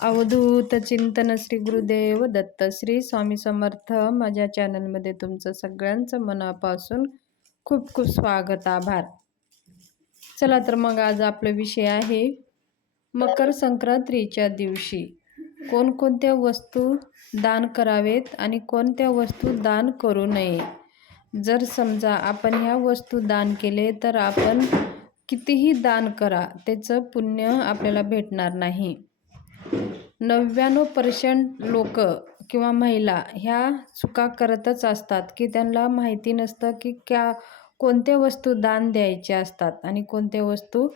अवधूत चिंतन श्री गुरुदेव दत्त श्री स्वामी समर्थ. माझ्या चॅनलमध्ये तुमचं सगळ्यांचं मनापासून खूप खूप स्वागत आभार. चला तर मग आज आपला विषय आहे मकर संक्रांतीच्या दिवशी. कोणकोणत्या वस्तू दान करावेत आणि कोणत्या वस्तू दान करू नये? जर समजा आपण ह्या वस्तू दान केले तर आपण कितीही दान करा त्याचं पुण्य आपल्याला भेटणार नाही. नव्याण्णव पर्सेंट लोक किंवा महिला ह्या चुका करतच असतात की त्यांना माहिती नसतं की क्या कोणत्या वस्तू दान द्यायच्या असतात आणि कोणत्या वस्तू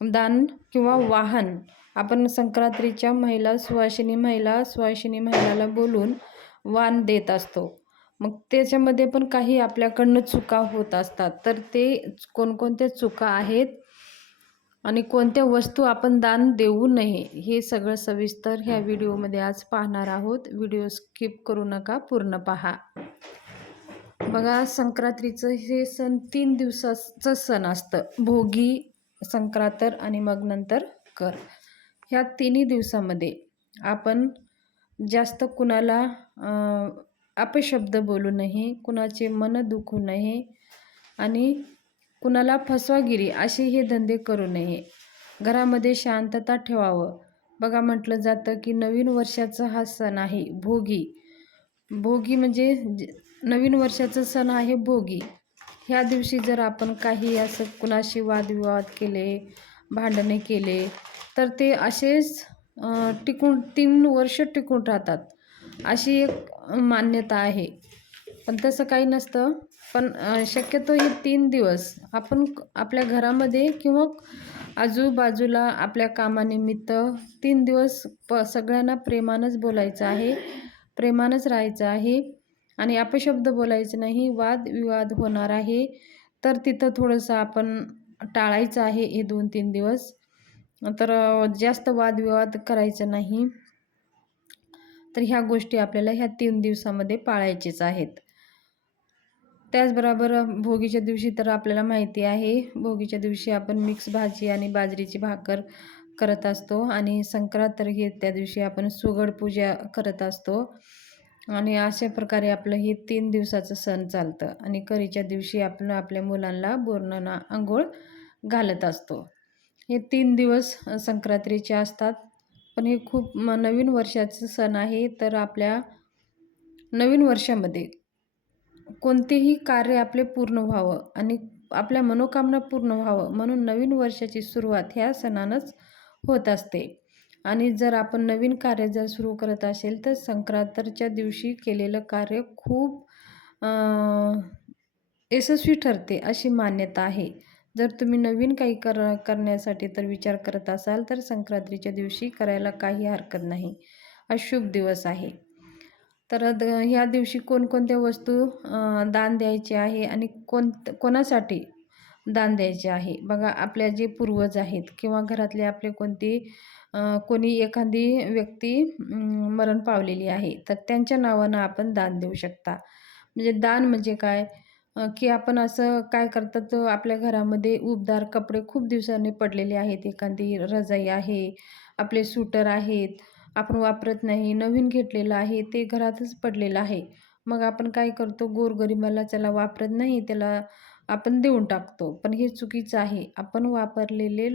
दान किंवा वाहन. आपण संक्रांतीच्या महिला सुवासिनी महिला सुवासिनी महिलाला बोलून वाण देत असतो. मग त्याच्यामध्ये पण काही आपल्याकडनं चुका होत असतात. तर ते कोणकोणत्या चुका आहेत आणि कोणत्या वस्तू आपण दान देऊ नये हे सगळं सविस्तर ह्या व्हिडिओमध्ये आज पाहणार आहोत. व्हिडिओ स्किप करू नका पूर्ण पहा. बघा संक्रांतीचं हे सण तीन दिवसाचं सण असतं. भोगी संक्रांतर आणि मग नंतर कर. ह्या तिन्ही दिवसामध्ये आपण जास्त कुणाला अपशब्द बोलू नये कुणाचे मन दुखू नये आणि कुणाला फसवागिरी असे हे धंदे करू नये. घरामध्ये शांतता ठेवावं. बघा म्हटलं जातं की नवीन वर्षाचा हा सण आहे भोगी. भोगी म्हणजे नवीन वर्षाचा सण आहे भोगी. ह्या दिवशी जर आपण काही असं कुणाशी वादविवाद केले भांडणे केले तर ते असेच टिकून तीन वर्ष टिकून राहतात. अशी एक मान्यता आहे. पण तसं काही नसतं. पण शक्यतो हे तीन दिवस. आपण आपल्या घरामध्ये किंवा आजूबाजूला आपल्या कामानिमित्त तीन दिवस प सगळ्यांना प्रेमानंच बोलायचं आहे. प्रेमानंच राहायचं आहे. आणि अपशब्द बोलायचं नाही. वादविवाद होणार आहे. तर तिथं थोडंसं आपण टाळायचं आहे हे दोन तीन दिवस. तर जास्त वादविवाद करायचं नाही. तर ह्या गोष्टी आपल्याला ह्या तीन दिवसामध्ये पाळायचेच आहेत. त्याचबरोबर भोगीच्या दिवशी तर आपल्याला माहिती आहे भोगीच्या दिवशी आपण मिक्स भाजी आणि बाजरीची भाकर करत असतो आणि संक्रांत तर हे त्या दिवशी आपण सुगड पूजा करत असतो. आणि अशा प्रकारे आपलं हे तीन दिवसाचं सण चालतं आणि करीच्या दिवशी आपण आपल्या मुलांना बोरणाना आंघोळ घालत असतो. हे तीन दिवस संक्रांतीचे असतात. पण हे खूप नवीन वर्षाचं सण आहे तर आपल्या नवीन वर्षामध्ये कोणतेही कार्य आपले पूर्ण व्हावं आणि आपल्या मनोकामना पूर्ण व्हावं म्हणून नवीन वर्षाची सुरुवात ह्या सणानंच होत असते. आणि जर आपण नवीन कार्य जर सुरू करत असेल तर संक्रांतच्या दिवशी केलेलं कार्य खूप यशस्वी ठरते अशी मान्यता आहे. जर तुम्ही नवीन काही कर करण्यासाठी तर विचार करत असाल तर संक्रांतीच्या दिवशी करायला काही हरकत नाही. हा शुभ दिवस आहे. तर द ह्या दिवशी कोणकोणत्या वस्तू दान द्यायचे आहे आणि कोण कोणासाठी दान द्यायचे आहे? बघा आपल्या जे पूर्वज आहेत किंवा घरातले आपले कोणती कोणी एखादी व्यक्ती मरण पावलेली आहे तर त्यांच्या नावानं आपण दान देऊ शकता. म्हणजे दान म्हणजे काय? की आपण असं काय करतात आपल्या घरामध्ये उबदार कपडे खूप दिवसांनी पडलेले आहेत एखादी रजाई आहे आपले सुटर आहेत आपण वापरत नाही नवीन घेतलेलं आहे ते घरातच पडलेलं आहे. मग आपण काय करतो? गोरगरिबाला त्याला वापरत नाही त्याला आपण देऊन टाकतो. पण हे चुकीचं आहे. आपण वापरलेले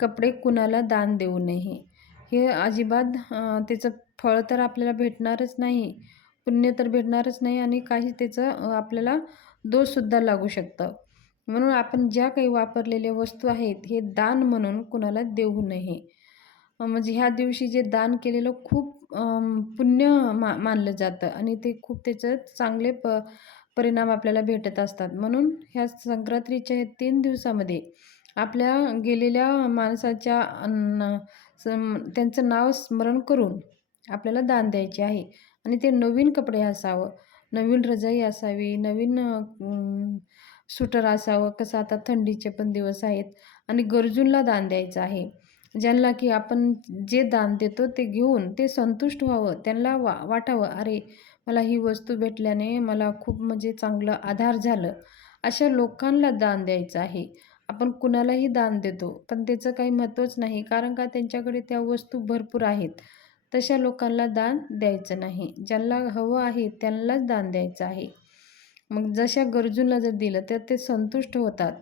कपडे कुणाला दान देऊ नये. हे अजिबात त्याचं फळ तर आपल्याला भेटणारच नाही. पुण्य तर भेटणारच नाही आणि काही त्याचं आपल्याला दोषसुद्धा लागू शकतं. म्हणून आपण ज्या काही वापरलेल्या वस्तू आहेत हे दान म्हणून कुणाला देऊ नये. म्हणजे ह्या दिवशी जे दान केलेलं खूप पुण्य मा मानलं जातं आणि ते खूप त्याचं चांगले प परिणाम आपल्याला भेटत असतात. म्हणून ह्या संक्रांतीच्या तीन दिवसामध्ये आपल्या गेलेल्या माणसाच्या त्यांचं नाव स्मरण करून आपल्याला दान द्यायचे आहे. आणि ते नवीन कपडे असावं नवीन रजाई असावी नवीन सुटर असावं. कसं आता थंडीचे पण दिवस आहेत आणि गरजूंना दान द्यायचं आहे. ज्यांना की आपण जे दान देतो ते घेऊन ते संतुष्ट व्हावं त्यांना वा वाटावं अरे मला ही वस्तू भेटल्याने मला खूप म्हणजे चांगलं आधार झालं. अशा लोकांना दान द्यायचं आहे. आपण कुणालाही दान देतो पण त्याचं काही महत्त्वच नाही कारण का त्यांच्याकडे त्या वस्तू भरपूर आहेत. तशा लोकांना दान द्यायचं नाही. ज्यांना हवं आहे त्यांनाच दान द्यायचं आहे. मग जशा गरजूंना जर दिलं तर ते संतुष्ट होतात.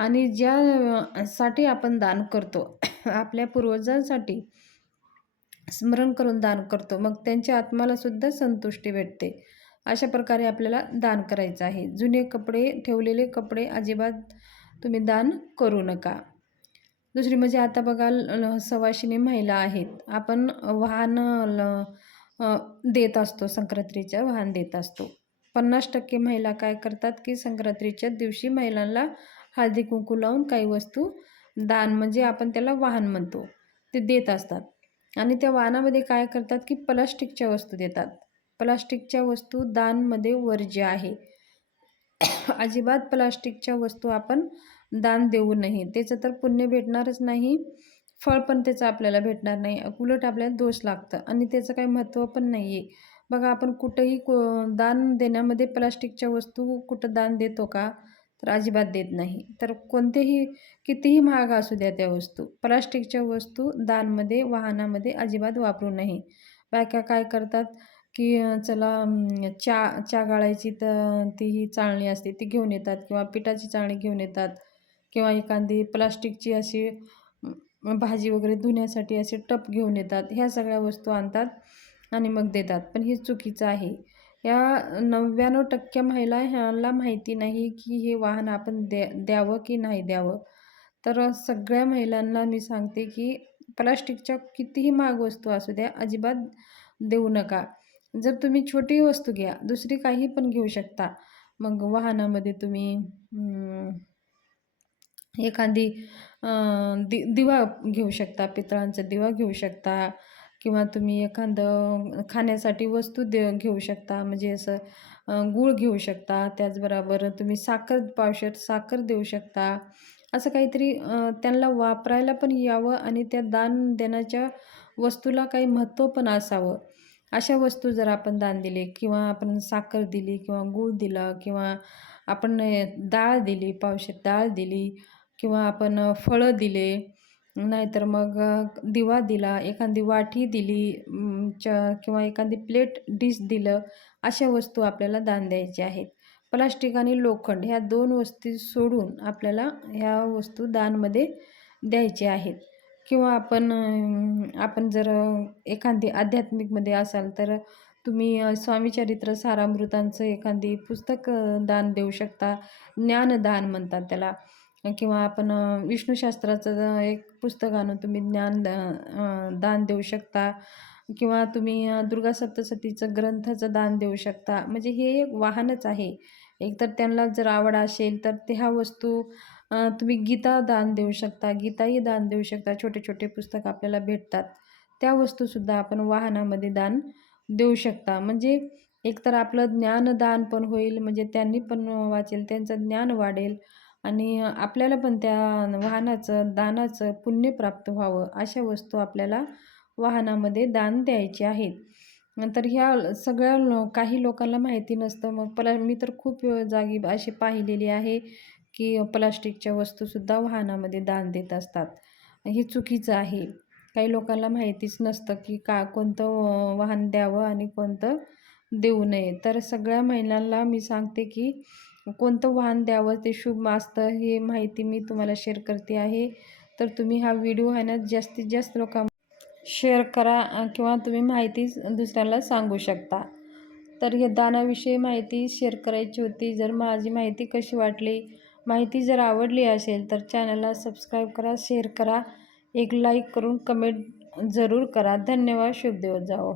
आणि ज्या साठी आपण दान करतो आपल्या पूर्वजांसाठी स्मरण करून दान करतो मग त्यांच्या आत्माला सुद्धा संतुष्टी भेटते. अशा प्रकारे आपल्याला दान करायचं आहे. जुने कपडे ठेवलेले कपडे अजिबात तुम्ही दान करू नका. दुसरी म्हणजे आता बघा सवाशिनी महिला आहेत. आपण वाहन देत असतो संक्रांतीच्या वाहन देत असतो. पन्नास टक्के महिला काय करतात की संक्रांतीच्या दिवशी महिलांना हळदी कुंकू लावून काही वस्तू दान म्हणजे आपण त्याला वाहन म्हणतो. ते देत असतात. आणि त्या वाहनामध्ये काय करतात की प्लास्टिकच्या वस्तू देतात. प्लास्टिकच्या वस्तू दानमध्ये वर्ज्य आहे. अजिबात प्लास्टिकच्या वस्तू आपण दान देऊ नये. त्याचं तर पुण्य भेटणारच नाही फळ पण त्याचं आपल्याला भेटणार नाही. उलट आपल्याला दोष लागतं. आणि त्याचं काही महत्त्व पण नाही आहे बघा आपण कुठंही को दान देण्यामध्ये प्लास्टिकच्या वस्तू कुठं दान देतो का? तर अजिबात देत नाही. तर कोणतेही कितीही महाग असू द्या त्या वस्तू प्लास्टिकच्या वस्तू दानमध्ये वाहनामध्ये अजिबात वापरू नये. बायका काय करतात की चला चा चा गाळायची तर ती ही चाळणी असते ती घेऊन येतात किंवा पिठाची चाळणी घेऊन येतात किंवा एखादी प्लास्टिकची अशी भाजी वगैरे धुण्यासाठी असे टप घेऊन येतात. ह्या सगळ्या वस्तू आणतात आणि मग देतात. पण हे चुकीचं आहे. या नव्याण्णव टक्के महिला ह्याला माहिती नाही की हे वाहन आपण द्या द्यावं की नाही द्यावं. तर सगळ्या महिलांना मी सांगते की प्लास्टिकच्या कितीही महाग वस्तू असू द्या अजिबात देऊ नका. जर तुम्ही छोटी वस्तू घ्या दुसरी काही पण घेऊ शकता. मग वाहनामध्ये तुम्ही एखादी दि दिवा घेऊ शकता पितळांचा दिवा घेऊ शकता. किंवा तुम्ही एखादं खाण्यासाठी वस्तू दे घेऊ शकता. म्हणजे असं गूळ घेऊ शकता. त्याचबरोबर तुम्ही साखर पावशेर साखर देऊ शकता. असं काहीतरी त्यांना वापरायला पण यावं आणि त्या दान देण्याच्या वस्तूला काही महत्त्व पण असावं. अशा वस्तू जर आपण दान दिले किंवा आपण साखर दिली किंवा गूळ दिला किंवा आपण डाळ दिली पावशेर डाळ दिली किंवा आपण फळं दिले नाहीतर मग दिवा दिला एखादी वाटी दिली च किंवा एखादी प्लेट डिश दिलं अशा वस्तू आपल्याला दान द्यायच्या आहेत. प्लास्टिक आणि लोखंड ह्या दोन वस्तू सोडून आपल्याला ह्या वस्तू दानमध्ये द्यायचे आहेत. किंवा आपण आपण जर एखादी आध्यात्मिकमध्ये असाल तर तुम्ही स्वामीचरित्र सारामृतांचं एखादी पुस्तक दान देऊ शकता. ज्ञानदान म्हणतात त्याला. किंवा आपण विष्णूशास्त्राचं एक पुस्तक आणून तुम्ही ज्ञान दान देऊ शकता. किंवा तुम्ही दुर्गा सप्तसतीचं ग्रंथाचं दान देऊ शकता. म्हणजे हे एक वाहनच आहे. एकतर त्यांना जर आवड असेल तर त्या वस्तू तुम्ही गीता दान देऊ शकता. गीताही दान देऊ शकता. छोटे छोटे पुस्तक आपल्याला भेटतात. त्या वस्तूसुद्धा आपण वाहनामध्ये दान देऊ शकता. म्हणजे एकतर आपलं ज्ञानदान पण होईल म्हणजे त्यांनी पण वाचेल त्यांचं ज्ञान वाढेल. आणि आपल्याला पण त्या वाहनाचं दानाचं पुण्य प्राप्त व्हावं अशा वस्तू आपल्याला वाहनामध्ये दान द्यायचे आहेत. नंतर ह्या सगळ्या काही लोकांना माहिती नसतं. मग पला मी तर खूप जागी अशी पाहिलेली आहे की प्लास्टिकच्या वस्तूसुद्धा वाहनामध्ये दान देत असतात. हे चुकीचं आहे. काही लोकांना माहितीच नसतं की का कोणतं वाहन द्यावं आणि कोणतं देऊ नये. तर सगळ्या महिलांना मी सांगते की कोणतं वाहन द्यावं ते शुभ असतं हे माहिती मी तुम्हाला शेअर करते आहे. तर तुम्ही हा व्हिडिओ आहे ना जास्तीत जास्त लोकां शेअर करा किंवा तुम्ही माहिती दुसऱ्याला सांगू शकता. तर हे दानाविषयी माहिती शेअर करायची होती. जर माझी माहिती कशी वाटली माहिती जर आवडली असेल तर चॅनलला सबस्क्राईब करा शेअर करा. एक लाईक करून कमेंट जरूर करा. धन्यवाद. शुभ दिवस जाओ